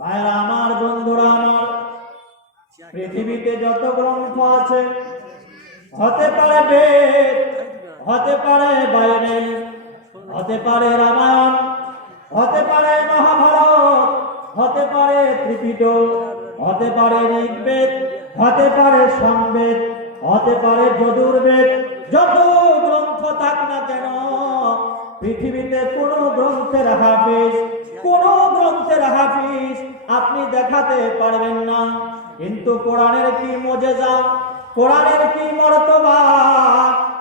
ভাইরা, আমার বন্ধুরা, আমার পৃথিবীতে যত গ্রন্থ আছে, হতে পারে বেদ, হতে পারে বাইবেল, হতে পারে রামায়ণ, হতে পারে মহাভারত, হতে পারে ত্রিপিটক, হতে পারে ঋগ্বেদ, হতে পারে সামবেদ হতে পারে যদুর্বেদ। যত গ্রন্থ থাক না কেন, পৃথিবীতে কোন গ্রন্থের হাফিজ কোন গ্রন্থের হাফিজ আপনি দেখাতে পারবেন না। কিন্তু কোরআনের কি মজেজা? কোরআনের কি মর্তবা?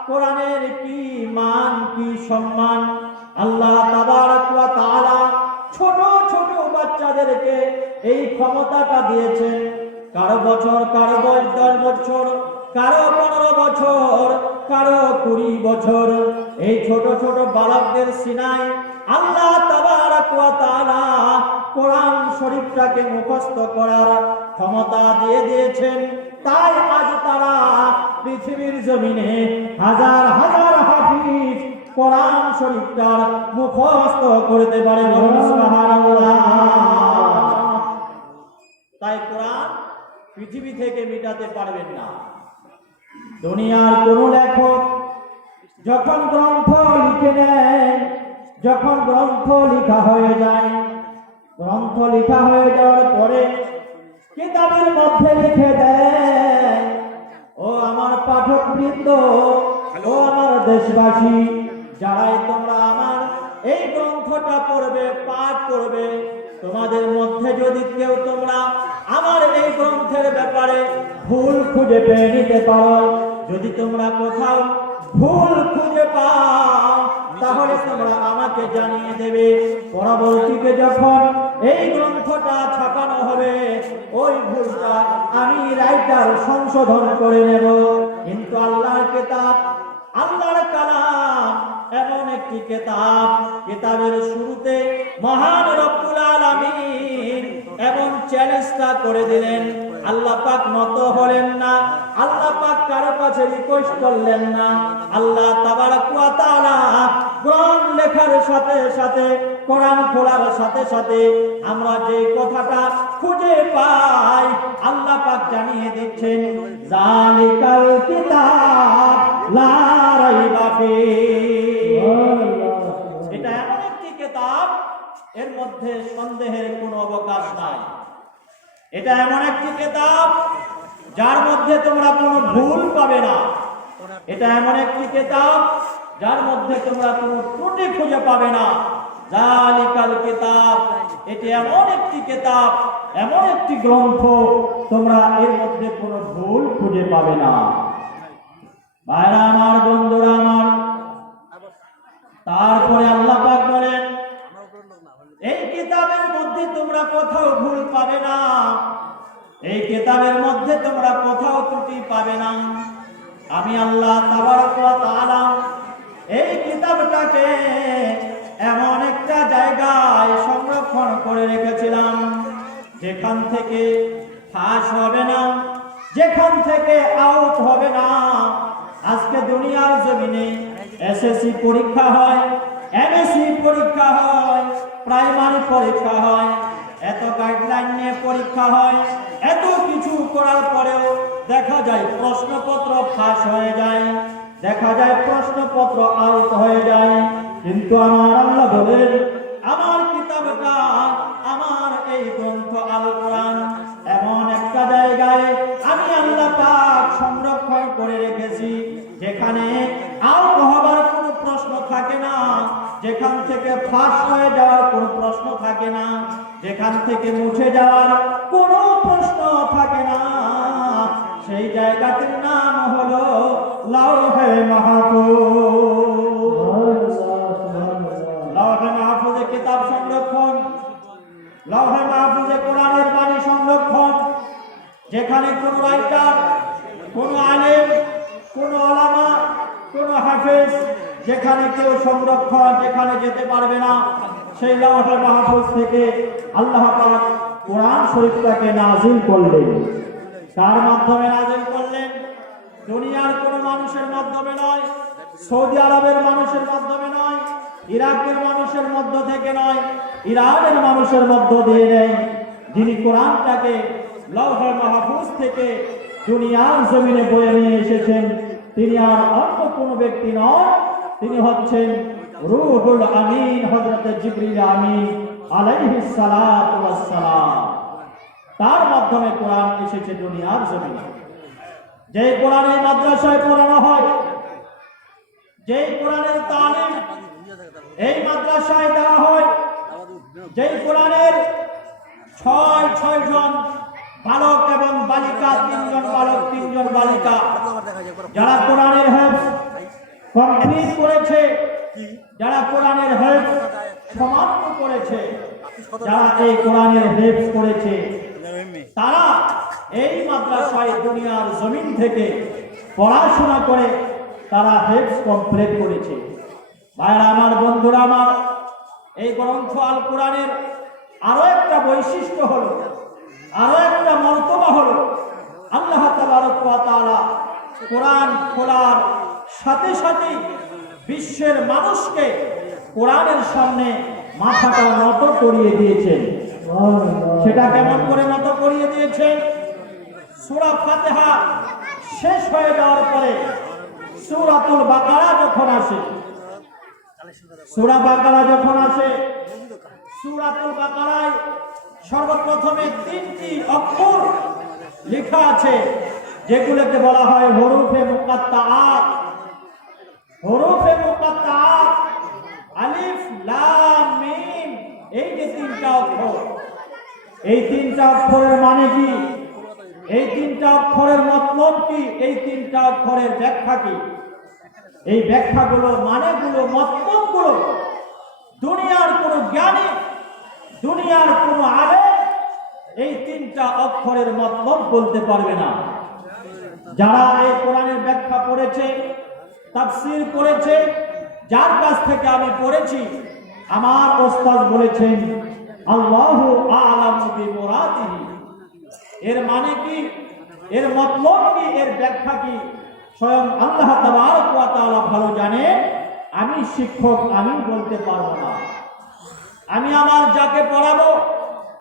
কোরআনের কি মান, কি সম্মান? আল্লাহ ছোট ছোট বাচ্চাদেরকে এই ক্ষমতাটা দিয়েছেন। কারও বছর, কারও বয়স দশ বছর, কারও পনেরো বছর, কারও কুড়ি বছর। এই ছোট ছোট বালকদের সিনায় আল্লাহ তাআলা কোরআন শরীফটাকে মুখস্থ করার ক্ষমতা দিয়ে দিয়েছেন। তাই আজ তারা পৃথিবীর জমিনে হাজার হাজার হাফিজ কোরআন শরীফটার মুখস্থ করতে পারে তাই কোরআন পৃথিবী থেকে মিটাতে পারবেন না। দুনিয়ার কোন লেখক যখন গ্রন্থ লিখে নেয় যখন গ্রন্থ লেখা হয়ে যায়, গ্রন্থ লেখা হয়ে যাওয়ার পরে কিতাবের মধ্যে লিখে দেয়, ও আমার পাঠক বৃন্দ ও আমার দেশবাসী, যারাই তোমরা আমার এই গ্রন্থটা পড়বে, পাঠ করবে, তোমাদের মধ্যে যদি কেউ তোমরা আমার এই গ্রন্থের ব্যাপারে ভুল খুঁজে পেয়ে নিতে পারো, যদি তোমরা কোথাও ভুল খুঁজে পাও তাহলে তোমরা আমাকে জানিয়ে দেবে। পরবর্তীতে যখন এই গ্রন্থটা ছাপানো হবে, ওই ভুলটা আমি রাইটার সংশোধন করে নেব। কিন্তু আল্লাহর কেতাব, আল্লাহর কালাম এমন একটি কেতাব, কেতাবের শুরুতে মহান রব্বুল আলামিন এবং চ্যালেঞ্জটা করে দিলেন। আল্লাহ পাক নত হলেন না। আল্লাহ পাক কারও কাছে রিকোয়েস্ট করলেন না। আল্লাহ তাবারক ওয়া তাআলা কোরআন লেখার সাথে সাথে কোরআন খোলার সাথে সাথে আমরা যে কথাটা খুঁজে পাই আল্লাহ পাক জানিয়ে দিচ্ছেন জালিকাল কিতাব লা রাইবা ফিহি এটা এমন একটি কেতাব এর মধ্যে সন্দেহের কোনো অবকাশ নাই। এটা এমন একটি কেতাব যার মধ্যে তোমরা কোনো ভুল পাবে না। এটা এমন একটি কেতাব যার মধ্যে তোমরা কোনো ত্রুটি খুঁজে পাবে না। জালিকাল কিতাব, এটি এমন একটি কেতাব, এমন একটি গ্রন্থ, তোমরা এর মধ্যে কোনো ভুল খুঁজে পাবে না। ভাইরা আমার, বন্ধুরা আমার, তারপরে আল্লাহ পাক বলেন, এই কিতাবের মধ্যে তোমরা কোথাও ভুল পাবে না। এই কেতাবের মধ্যে তোমরা কোথাও ত্রুটি পাবে না। আমি আল্লাহ এই কিতাবটাকে এমন একটা জায়গায় সংরক্ষণ করে রেখেছিলাম, যেখান থেকে ফাঁস হবে না, যেখান থেকে আউট হবে না। আজকে দুনিয়ার জমিনে এসএসসি পরীক্ষা হয়, এমএসসি পরীক্ষা হয়, প্রাইমারি পরীক্ষা হয় এত গাইডলাইন নিয়ে পরীক্ষা হয়, এত কিছু করার পরেও দেখা যায় প্রশ্নপত্র ফাঁস হয়ে যায়, দেখা যায় প্রশ্নপত্র আউট হয়ে যায়। কিন্তু আমার আল্লাহ বলেন, আমার কিতাবটা, আমার এই গ্রন্থ আল কোরআন এমন একটা জায়গায় আমি আল্লাহ পাক সংরক্ষণ করে রেখেছি, যেখানে আউট হবার কোনো প্রশ্ন থাকে না, যেখান থেকে ফাঁস হয়ে যাওয়ার কোনো প্রশ্ন থাকে না। যেখান থেকে মুছে যাওয়ার কোনো প্রশ্ন থাকে না। সেই জায়গাটির নাম হলো লাউহে মাহফুজ। লাউহে মাহফুজে কিতাব সংরক্ষণ, লাউহে মাহফুজে কোরআনের বাণী সংরক্ষণ, যেখানে কোন রাইটার, কোন আলেম, কোন ওলামা, কোন হাফেজ, যেখানে কেউ সংরক্ষণ, যেখানে যেতে পারবে না, সেই লাউহে মাহফুজ থেকে আল্লাহ পাক কোরআন শরীফটাকে নাজিল করলেন। তার মাধ্যমে নাজিল করলেন দুনিয়ার কোন মানুষের মাধ্যমে নয়, সৌদি আরবের মানুষের মাধ্যমে নয়, ইরাকের মানুষের মধ্য থেকে নয়, ইরানের মানুষের মধ্য দিয়ে নেই যিনি কোরআনটাকে লৌহে মাহফুজ থেকে দুনিয়ার জমিনে বয়ে নিয়ে এসেছেন, তিনি আর অন্য কোনো ব্যক্তি নন তিনি হচ্ছেন রুহুল আমিন, হযরত জিবরিল আমিন। তার মাধ্যমে কোরআন এসেছে দুনিয়ার জমিনে। যে কোরআনের মাদ্রাসায় পড়ানো হয়, যেই কোরআনের তালিম এই মাদ্রাসায় দেওয়া হয়, যেই কোরআনের ছয় ছয় জন বালক এবং বালিকা তিনজন বালক তিনজন বালিকা, যারা কোরআনের হেফ কমপ্লিট করেছে, যারা কোরআনের হেফ সমাপ্ত করেছে। যারা এই কোরআনের হেফ করেছে, তারা এই মাদ্রাসায় দুনিয়ার জমিন থেকে পড়াশোনা করে তারা হেফ কমপ্লিট করেছে। ভাইরা আমার, বন্ধুরা আমার, এই গ্রন্থ আল কোরআনের আরও একটা বৈশিষ্ট্য হলো, আরও একটা মর্তবা হলো, আল্লাহ তাআলা কোরআন খোলার সাথে সাথেই বিশ্বের মানুষকে কোরআনের সামনে মাথাটা নত করিয়ে দিয়েছেন। সেটা কেমন করে নত করিয়ে দিয়েছেন? সুরা ফাতিহা শেষ হয়ে যাওয়ার পরে সুরাতুল বাকারা যখন আসে, সূরা বাকারা যখন আসে, সুরাতুল বাকারায় সর্বপ্রথমে তিনটি অক্ষর লেখা আছে, যেগুলোকে বলা হয় হরুফে মুকাত্তা মুকাত্তাআত। হরুফে তিনটা অক্ষর এই তিনটা অক্ষরের মানে কি? এই তিনটা অক্ষরের মতলব কি? এই তিনটা অক্ষরের ব্যাখ্যা কি? এই ব্যাখ্যাগুলো, মানেগুলো, মতলবগুলো দুনিয়ার কোনো জ্ঞানী, দুনিয়ার কোনো আলে এই তিনটা অক্ষরের মতলব বলতে পারবে না। যারা এই কোরআনের ব্যাখ্যা পড়েছে, তাফসীর পড়েছে যার কাছ থেকে আমি পড়েছি, আমার ওস্তাদ বলেছেন আল্লাহু এর মানে কি? এর মতলব কি? এর ব্যাখ্যা কি? স্বয়ং আল্লাহ ভালো জানে, আমি শিক্ষক, আমি বলতে পারব না। আমি আমার যাকে পড়াবো,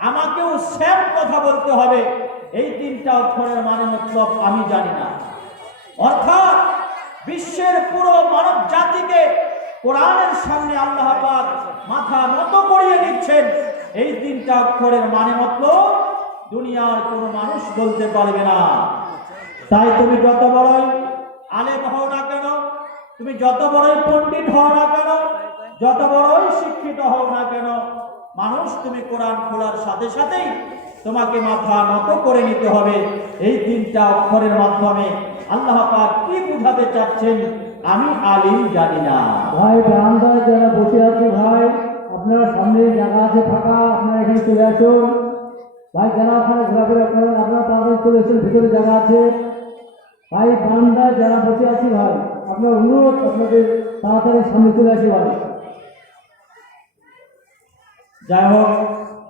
আমাকেও সেম কথা বলতে হবে। এই তিনটা অক্ষরের মানে মতলব আমি জানি না। অর্থাৎ বিশ্বের পুরো মানব জাতিকে কোরআনের সামনে আল্লাহ মাথা নত করিয়ে দিচ্ছেন। এই তিনটা অক্ষরের মানে মতলব দুনিয়ার কোনো মানুষ বলতে পারবে না। তাই তুমি যত বড়ই আলেম হও না কেন, তুমি যত বড়ই পণ্ডিত হও না কেন, যত বড়ই শিক্ষিত হও না কেন, মানুষ তুমি কোরআন খোলার সাথে সাথেই তোমাকে মাথা নত করে নিতে হবে। এই তিনটা অক্ষরের মাধ্যমে আল্লাহ কি বুঝাতে চাচ্ছেন আমি আলিম জানি না। ভাই চলে আসুন। ভাই, যারা ওখানে ঘোরাফেরা করেন, আপনারা তাড়াতাড়ি চলে এসুন ভিতরে জায়গা আছে। ভাই, বারান্দায় যারা বসে আছি, ভাই, আপনার অনুরোধ আপনাদের তাড়াতাড়ি সামনে চলে আসি, ভাই। যাই হোক,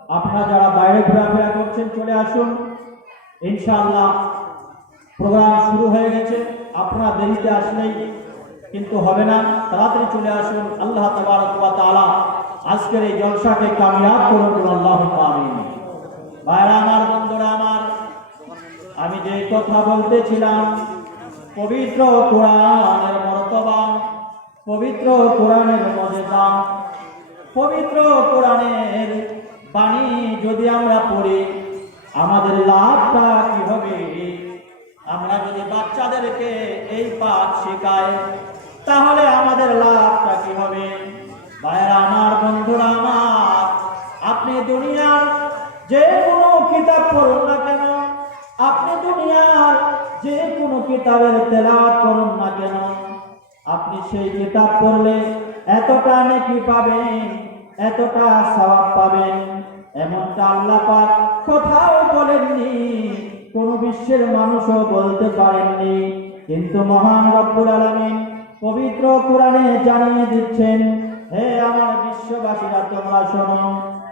আপনারা যারা বাইরে ঘোরাফেরা করছেন, চলে আসুন। ইনশাআল্লাহ প্রোগ্রাম শুরু হয়ে গেছে। আপনারা দেরিতে আসলেই কিন্তু হবে না। তাড়াতাড়ি চলে আসুন। আল্লাহ তাআলা আজকের এই জলসাকে কামিয়াব করুন আল্লাহ আমিন। ভাইরা আমার, বন্ধুরা আমার, আমি যে কথা বলতেছিলাম, পবিত্র কোরআনের মর্তবা, পবিত্র কোরআনের মজেদা পবিত্র কোরআনের বাণী যদি আমরা পড়ি, আমাদের লাভটা কি হবে? আমরা যদি বাচ্চাদেরকে এই পাঠ শেখাই, তাহলে আমাদের লাভটা কি হবে? ভাইরা আমার আপনি দুনিয়ার যে কোনো কিতাব পড়ুন না কেন, আপনি দুনিয়ার যে কোনো কিতাবের তেলাওয়াত করুন না কেন, আপনি সেই কিতাব পড়লে এতটা নেকি পাবেন, এতটা সওয়াব পাবেন। এমনটা আল্লাহ পাক কোথাও বলেননি, কোন বিশ্বের মানুষও বলতে পারেননি। কিন্তু মহান রব্বুল আলামিন পবিত্র কোরআনে জানিয়ে দিচ্ছেন, হে আমার বিশ্ববাসীরা, তোমরা শোনো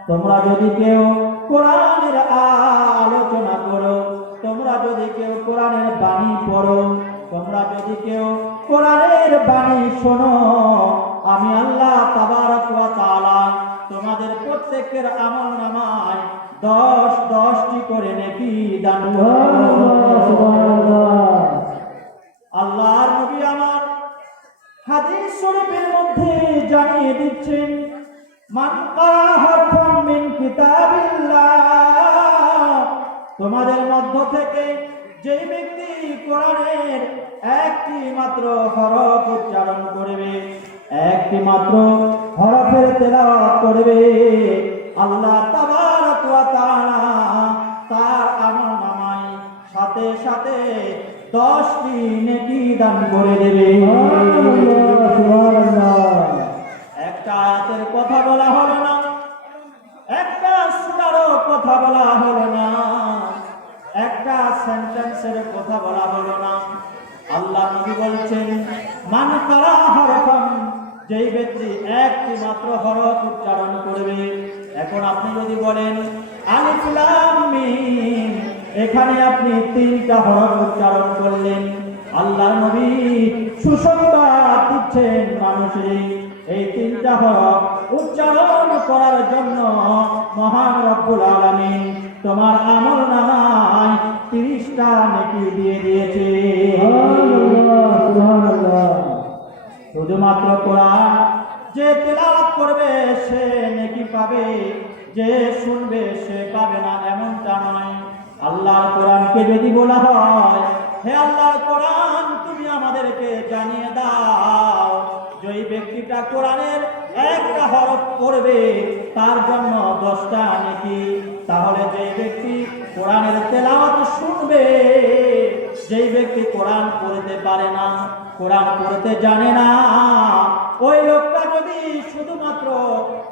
তোমরা যদি কেউ কোরআনের আলোচনা করো, তোমরা যদি কেউ কোরআনের বাণী পড়ো, তোমরা যদি কেউ কোরআনের বাণী শোনো, আমি আল্লাহ তাবারক ওয়া তাআলা তোমাদের প্রত্যেকের আমল নামায় দশ দশটি করে নেকি দান। আল্লাহর নবী আমার হাদিস শরীফের মধ্যে জানিয়ে দিচ্ছেন, মান কারা তোমাদের মধ্য থেকে যেই ব্যক্তি কোরআনের একটি মাত্র হরফ উচ্চারণ করবে, একটি মাত্র হরফের তেলাওয়াত করবে, আল্লাহ তাবারক ওয়া তাআলা তার আমল নামায় সাথে সাথে দশটি নেকি দান করে দেবে। একটা আয়াতের কথা বলা হলো না, একটা সুরারও কথা বলা হলো সেন্টেন্সের কথা বলা হলো না। আল্লাহ নবী বলছেন, মান তারা হরফম যেই ব্যক্তি একটি মাত্র হরফ উচ্চারণ করবে। এখন আপনি যদি বলেন, আলিফ লাম মিম, এখানে আপনি তিনটা হরফ উচ্চারণ করলেন। আল্লাহ নবী সুসংবাদ দিচ্ছেন মানুষের। এই তিনটা হরফ উচ্চারণ করার জন্য মহান রব্বুল আলামিন তোমার আমল নামায় তিরিশটা নেকি দিয়ে দিয়েছে। শুধুমাত্র কোরআন যে তেলাওয়াত করবে, সে নেকি পাবে, যে শুনবে, সে পাবে না, এমনটা নয় আল্লাহর কোরআনকে যদি বলা হয়, হে আল্লাহর কোরআন, তুমি আমাদেরকে জানিয়ে দাও যে ব্যক্তিটা কোরআনের একটা হরফ করবে তার জন্য দশটা নেকি তাহলে যে ব্যক্তি কোরআনের তেলাওয়াত শুনবে, যেই ব্যক্তি কোরআন পড়তে পারে না, কোরআন পড়তে জানে না, ওই লোকটা যদি শুধুমাত্র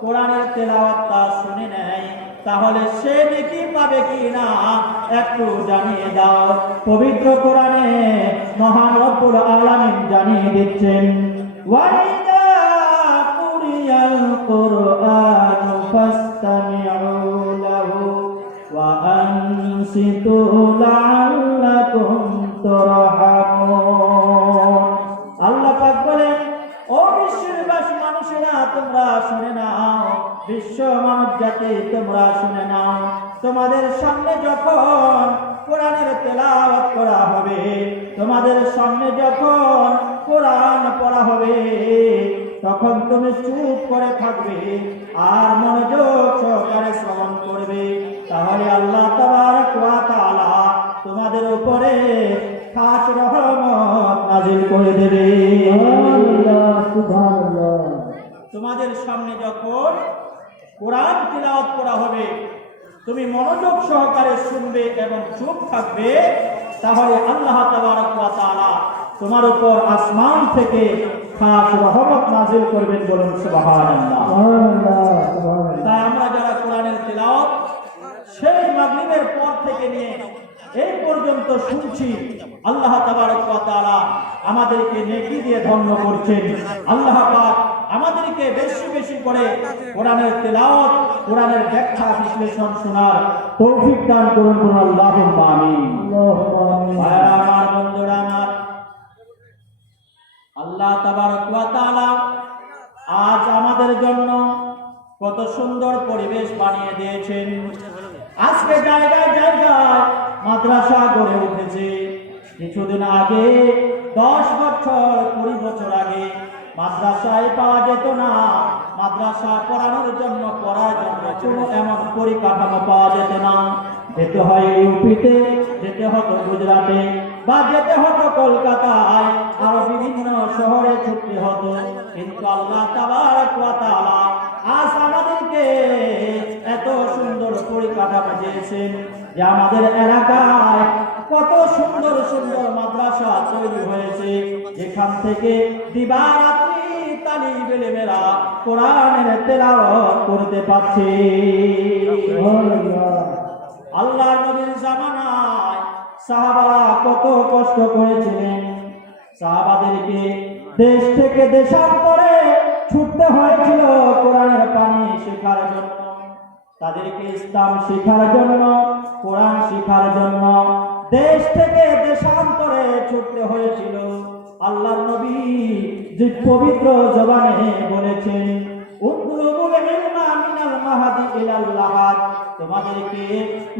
কোরআনের তেলাওয়াতটা শুনে নেয়, তাহলে সে নাকি পাবে কি না একটু জানিয়ে দাও। পবিত্র কোরআনে মহান রব্বুল আলামিন জানিয়ে দিচ্ছেন, ওয়াইদা কুরিয়াল কুরআন ফাসতামিউ وأنصتوا لعلكم ترحمون আল্লাহ পাক বলেন ও বিশ্ববাসী মানুষেরা তোমরা শুনে নাও বিশ্ব মানব জাতি তোমরা শুনে নাও তোমাদের সামনে যখন কোরআনের তেলাওয়াত করা হবে তোমাদের সামনে যখন কোরআন পড়া হবে তখন তুমি চুপ করে থাকবে আর মনোযোগ সহকারে শ্রবণ করবে তাহলে আল্লাহ তাবারক করে দেবে। তোমাদের সামনে যখন কোরআন তিলাওয়াত করা হবে তুমি মনোযোগ সহকারে শুনবে এবং চুপ থাকবে তাহলে আল্লাহ তাবারক ওয়া তাআলা তোমার উপর আসমান থেকে খাস রহমত নাজিল করবেন বলুন সুবহানাল্লাহ সুবহানাল্লাহ, সুবহানাল্লাহ। তাই আমরা সেই মাগরিবের পর থেকে নিয়ে এই পর্যন্ত শুনছি, আল্লাহ তাআলা আমাদেরকে নেকি দিয়ে ধন্য করছেন। আল্লাহ পাক আমাদেরকে বেশি বেশি করে কোরআনের তেলাওয়াত, কোরআনের ব্যাখ্যা, বিশ্লেষণ শোনার তৌফিক দান করুন বলুন, আল্লাহুম্মা আমিন। আমার, বন্ধুরা আমার, আল্লাহ তাবারক তাআলা আজ আমাদের জন্য কত সুন্দর পরিবেশ বানিয়ে দিয়েছেন। আজকে জায়গায় জায়গায় মাদ্রাসা গড়ে উঠেছে। কিছুদিন আগে, দশ বছর, কুড়ি বছর আগে মাদ্রাসায় পাওয়া যেত না। মাদ্রাসা পড়ানোর জন্য পড়ার জন্য কোনো এমন পরিকাঠামো পাওয়া যেত না। যেতে হয় ইউপিতে, যেতে হতো গুজরাটে বা যেতে হতো কলকাতায়। আরও বিভিন্ন শহরে ছুটতে হতো। কিন্তু আল্লাহ ওয়া তাআলা আজ আমাদেরকে এত সুন্দর পরিকাঠামো দিয়েছেন যে আমাদের এলাকায় কত সুন্দর সুন্দর মাদ্রাসা তৈরি হয়েছে যেখান থেকে দিবারাত্রি তালিব কোরআনের করতে পারছে। আল্লাহ নবীর জামানায় সাহাবারা কত কষ্ট করেছিলেন সাহাবাদেরকে দেশ থেকে দেশান্তরে ছুটতে হয়েছিল কোরআনের পানি শেখার জন্য। তাদেরকে ইসলাম শেখার জন্য, কোরআন শেখার জন্য দেশ থেকে দেশান্তরে ছুটতে হয়েছিল। আল্লাহ নবী যে পবিত্র জবানে বলেছেন তোমাদেরকে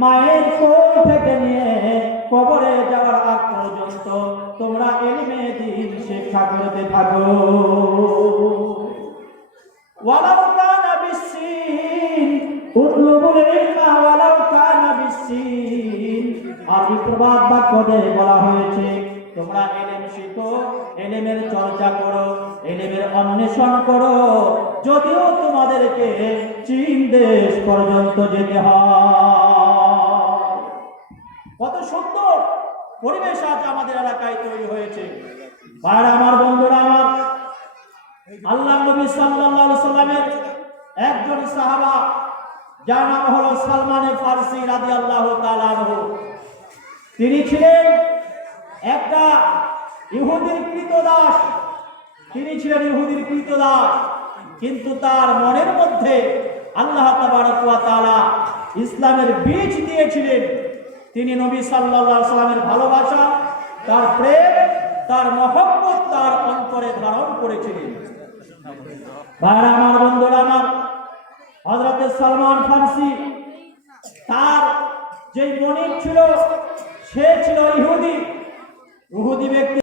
মায়ের কোল থেকে নিয়ে কবরে যাওয়ার আগ পর্যন্ত তোমরা এলিমে দিন শিক্ষা করতে থাকো। ওয়ালাউ কানা বিসসিন উতলুবুল ইলমা ওয়ালাউ কানা বিসসিন আরবি প্রবাদ বাক্যে বলা হয়েছে, তোমরা এলেম শিখো, এলেমের চর্চা করো, এলেমের অন্বেষণ করো। যদিও তোমাদেরকে চীন দেশ পর্যন্ত যেতে হয়। কত সুন্দর পরিবেশ আজ আমাদের এলাকায় তৈরি হয়েছে। আর আমার বন্ধুরা, আমার আল্লাহ নবী আলাইহি সাল্লামের একজন সাহাবা, যার নাম হলো সালমান ফারসি রাদিয়াল্লাহু তাআলা আনহু। তিনি ছিলেন একটা ইহুদির কৃতদাস। তিনি ছিলেন ইহুদির কৃতদাস, কিন্তু তার মনের মধ্যে আল্লাহ তাআলা ইসলামের বীজ দিয়েছিলেন। তিনি নবী আলাইহি সাল্লামের ভালোবাসা, তার প্রেম, তার মহব্বত, তার অন্তরে ধারণ করেছিলেন। ভাইরা আমার বন্ধুরা আমার হজরত সালমান ফার্সি, তার যে বণিক ছিল, সে ছিল ইহুদি। ইহুদি ব্যক্তি